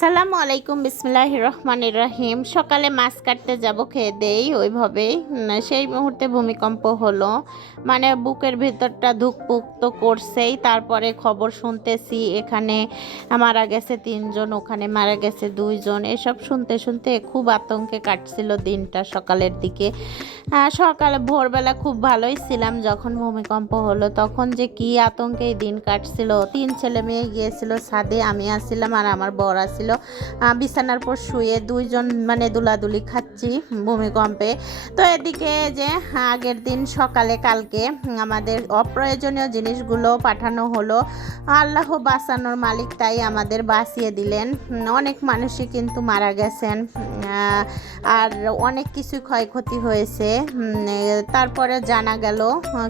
সালামু আলাইকুম, বিসমিল্লাহির রহমানির রহিম। সকালে মাছ কাটতে যাব, খেয়ে দেই ওইভাবেই। সেই মুহূর্তে ভূমিকম্প হলো। মানে বুকের ভেতরটা ধুকপুক তো করছেই। তারপরে খবর শুনতেছি এখানে মারা গেছে 3 জন, ওখানে মারা গেছে 2 জন। এসব শুনতে শুনতে খুব আতঙ্কে কাটছিল দিনটা সকালের দিকে। সকালে ভোরবেলা খুব ভালোই ছিলাম, যখন ভূমিকম্প হলো তখন যে কি আতঙ্কে দিন কাটছিল। 3 ছেলে মেয়ে গিয়েছিল ছাদে, আমি আসছিলাম আর আমার বর আসছিল বিছানার পর শুয়ে। 2 জন মানে দুলাদুলি খাচ্ছি ভূমিকম্পে। তো এদিকে যে আগের দিন সকালে কালকে আমাদের অপ্রয়োজনীয় জিনিসগুলো পাঠানো হলো। আল্লাহ বাঁচানোর মালিক, তাই আমাদের বাঁচিয়ে দিলেন। অনেক মানুষই কিন্তু মারা গেছেন, আর অনেক কিছু ক্ষয়ক্ষতি হয়েছে। তারপরে জানা গেল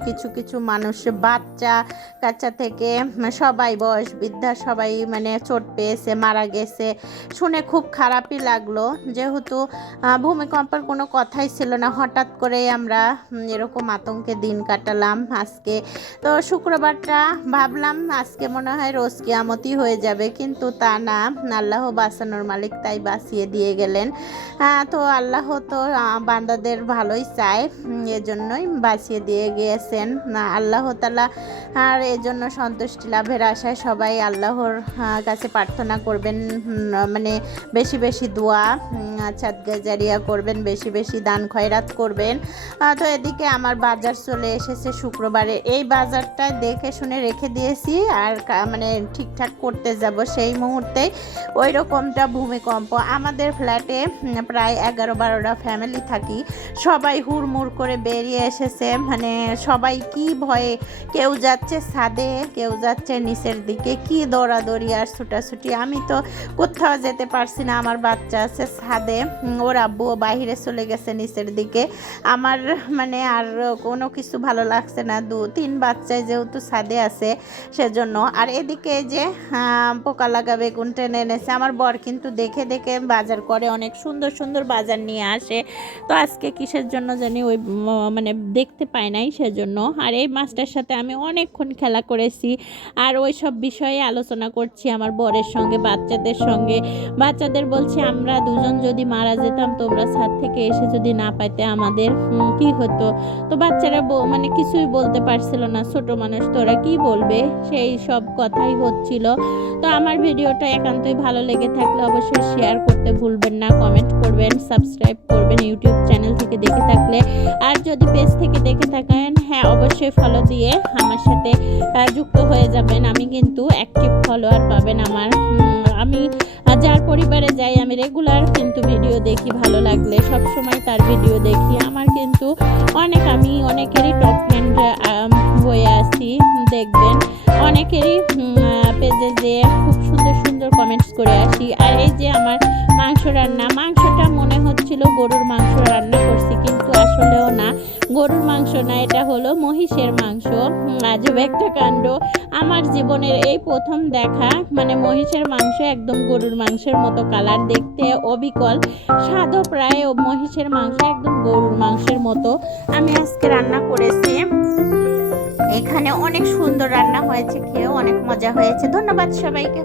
কিছু কিছু মানুষ, বাচ্চা কাচ্চা থেকে সবাই, বয়স বৃদ্ধা সবাই মানে চোট পেয়েছে, মারা গেছে। শুনে খুব খারাপই লাগলো, যেহেতু ভূমিকম্পের কোনো কথাই ছিল না। হঠাৎ করেই আমরা এরকম আতঙ্কে দিন কাটালাম আজকে। তো শুক্রবারটা ভাবলাম আজকে মনে হয় রোজ কিয়ামতই হয়ে যাবে, কিন্তু তা না, আল্লাহ বাঁচানোর মালিক, তাই বাঁচিয়ে দিয়ে গেলেন। তো আল্লাহ তো বান্দাদের ভালোই চায়, এজন্যই বাঁচিয়ে দিয়ে গিয়েছেন। আল্লাহ তাআলা আর এজন্য সন্তুষ্টি লাভের আশায় সবাই আল্লাহর কাছে প্রার্থনা করবেন, মানে বেশি বেশি দোয়া সাদকা জারিয়া করবেন, বেশি বেশি দান খয়রাত করবেন। তো এদিকে আমার বাজার চলে এসেছে শুক্রবারে। এই বাজারটা দেখে শুনে রেখে দিয়েছি, আর মানে ঠিকঠাক করতে যাব সেই মুহূর্তে ওই রকমটা ভূমিকম্প। আমাদের ফ্ল্যাটে প্রায় 11-12টা ফ্যামিলি থাকি, সবাই হুড়মুড় করে বেরিয়ে এসেছে। মানে সবাই কি ভয়ে, কেউ যাচ্ছে ছাদে, কেউ যাচ্ছে নিচের দিকে, কি দৌড়াদৌড়ি আর ছুটাছুটি। আমি তো কোথাও যেতে পারছি না, আমার বাচ্চা আছে ছাদে, ওর আব্বু বাইরে চলে গেছে নিচের দিকে। আমার মানে আর কোনো কিছু ভালো লাগছে না, 2-3 বাচ্চায় যেহেতু ছাদে আছে সেজন্য। আর এদিকে যে পোকা লাগা বেগুন টেনে এনেছে আমার বর, কিন্তু দেখে দেখে বাজার করে, অনেক সুন্দর সুন্দর বাজার নিয়ে আসে। তো আজকে কিসের জন্য জানি ওই মানে দেখতে পাই নাই সেজন্য। আর এই মাছটার সাথে আমি অনেকক্ষণ খেলা করেছি, আর ওই সব বিষয়ে আলোচনা করছি আমার বরের সঙ্গে, বাচ্চাদের সঙ্গে। বাচ্চাদের বলছি আমরা 2জন যদি মারা যেতাম, তোমরা ছাদ থেকে এসে যদি না পাইতে আমাদের কি হতো। তো বাচ্চারা মানে কিছুই বলতে পারছিল না, ছোট মানুষ তোরা কি বলবে, সেই সব কথাই হচ্ছিল। তো আমার ভিডিওটা একান্তই ভালো লেগে থাকলে অবশ্যই শেয়ার করতে ভুলবেন না, কমেন্ট করবেন, সাবস্ক্রাইব করবেন ইউটিউব চ্যানেল থেকে দেখে থাকলে। আর যদি পেজ থেকে দেখে থাকেন, হ্যাঁ অবশ্যই ফলো দিয়ে আমার সাথে যুক্ত হয়ে যাবেন। আমি কিন্তু অ্যাক্টিভ ফলোয়ার পাবেন আমার। আমি যার পরিবারে যাই আমি রেগুলার কিন্তু ভিডিও দেখি, ভালো লাগলে সব সময় তার ভিডিও দেখি। আমার কিন্তু আমি অনেকেরই টপ ফ্রেন্ড হয়ে আসি, দেখবেন অনেকেরই পেজে যে খুব সুন্দর সুন্দর কমেন্টস করে আসি। আর এই যে আমার মাংসটা মনে হচ্ছিল গরুর মাংস রান্না করছি, কিন্তু আসলেও না, গরুর মাংস না, এটা হলো মহিষের মাংস। আজব একটা কাণ্ড, আমার জীবনের এই প্রথম দেখা। মানে মহিষের মাংস একদম গরুর মাংসের মতো কালার, দেখতে অবিকল, স্বাদও প্রায় মহিষের মাংস একদম গরুর মাংসের মতো। আমি আজকে রান্না করেছি, এখানে অনেক সুন্দর রান্না হয়েছে, খেয়েও অনেক মজা হয়েছে। ধন্যবাদ সবাইকে।